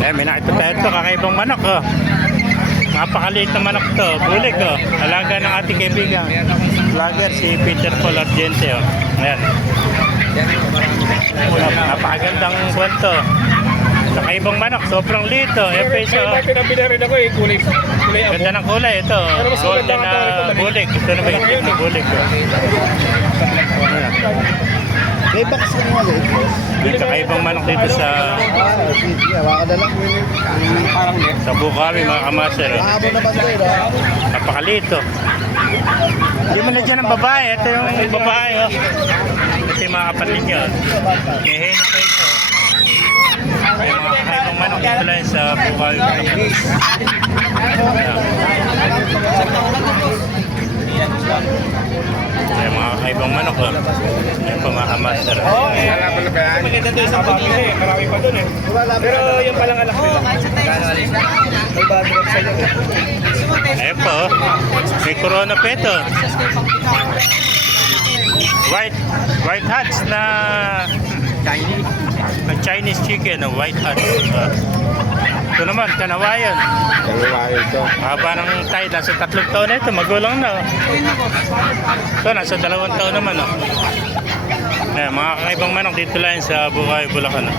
May nakita tayo ito, kakaibang manok oh. Napakaliit na manok to, bulig oh. Alaga ng ating kaibigan vlogger si Peter Paul Argente oh. Ayan. Napakagandang kwento. Kakaibang manok, sobrang liit oh. Yung peso oh. Pinapila rin ako eh, kulay ako. Ganda ng kulay ito. Golden na bulig. Ito na ba yung ng bulig oh. May box ka nga eh. May kakaibang manok dito sa Sige, hawakan na lang. Parang net. sa Bukawi mga kamaster oh. Mahabol na banda yun. Napakaliit oh. Hindi mo na dyan ang babae. Ito yung babae oh. Ito yung mga kapatid nyo. May henyo pa ito. May mga kakaibang manok dito lang sa Bukawi. May mga kakaibang manok oh. Yan pa mga kamaster oh. Maganda to isang pagkila eh, marami pa dun eh. Pero yung palang alak nila. May bago sa iyo. Ayun po oh. May corona pa ito. White hats na Chinese chicken, white hats. Ito naman, kanawayan. Kaliwayo ito. Haba ng tayo, nasa 3 taon na ito, magulang na. Oh. Ito, nasa 2 taon naman. Oh. Mga kakaibang manok dito lang sa Bukawi, Bulacan. Oh.